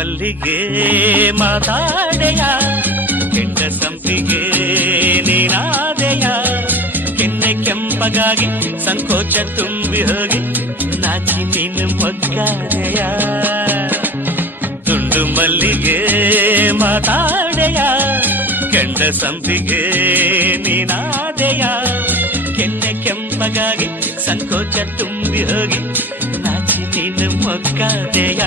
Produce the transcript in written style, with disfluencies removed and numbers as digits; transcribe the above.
ಮಲ್ಲಿಗೆ ಮಾತಾಡೆಯ ಕೆಂಡ ಸಂಪಿಗೆ ನೀನಾದೆಯ ಕೆನ್ನೆ ಕೆಂಪಗಾಗಿ ಸಂಕೋಚ ತುಂಬಿ ಹೋಗಿ ನಾಚಿ ನೀನು ಮೊಗ್ಗಾದೆಯ ತುಂಡು ಮಲ್ಲಿಗೆ ಮಾತಾಡೆಯ ಕೆಂಡ ಸಂಪಿಗೆ ನೀನಾದೆಯ ಕೆನ್ನೆ ಕೆಂಪಗಾಗಿ ಸಂಕೋಚ ತುಂಬಿ ಹೋಗಿ ನಾಚಿ ನೀನು ಮೊಗ್ಗಾದೆಯ